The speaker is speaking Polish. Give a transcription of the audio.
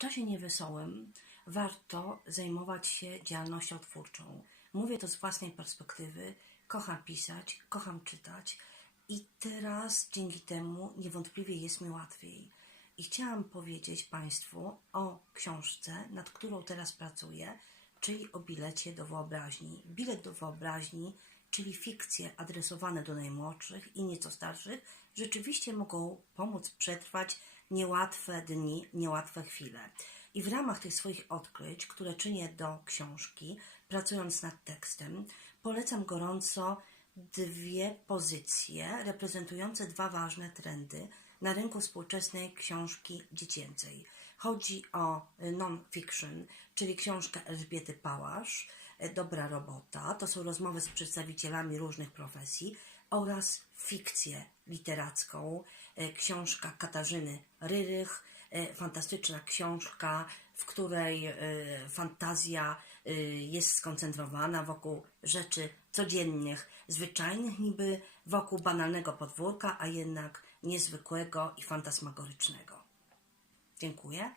czasie niewesołym warto zajmować się działalnością twórczą. Mówię to z własnej perspektywy. Kocham pisać, kocham czytać i teraz dzięki temu niewątpliwie jest mi łatwiej. I chciałam powiedzieć Państwu o książce, nad którą teraz pracuję, czyli o bilecie do wyobraźni. Bilet do wyobraźni, czyli fikcje adresowane do najmłodszych i nieco starszych, rzeczywiście mogą pomóc przetrwać niełatwe dni, niełatwe chwile. I w ramach tych swoich odkryć, które czynię do książki, pracując nad tekstem, polecam gorąco dwie pozycje reprezentujące dwa ważne trendy na rynku współczesnej książki dziecięcej. Chodzi o non-fiction, czyli książkę Elżbiety Pałasz, Dobra robota, to są rozmowy z przedstawicielami różnych profesji, oraz fikcję literacką, e, książka Katarzyny Ryrych, e, fantastyczna książka, w której e, fantazja jest skoncentrowana wokół rzeczy codziennych, zwyczajnych, niby wokół banalnego podwórka, a jednak niezwykłego i fantasmagorycznego. Dziękuję.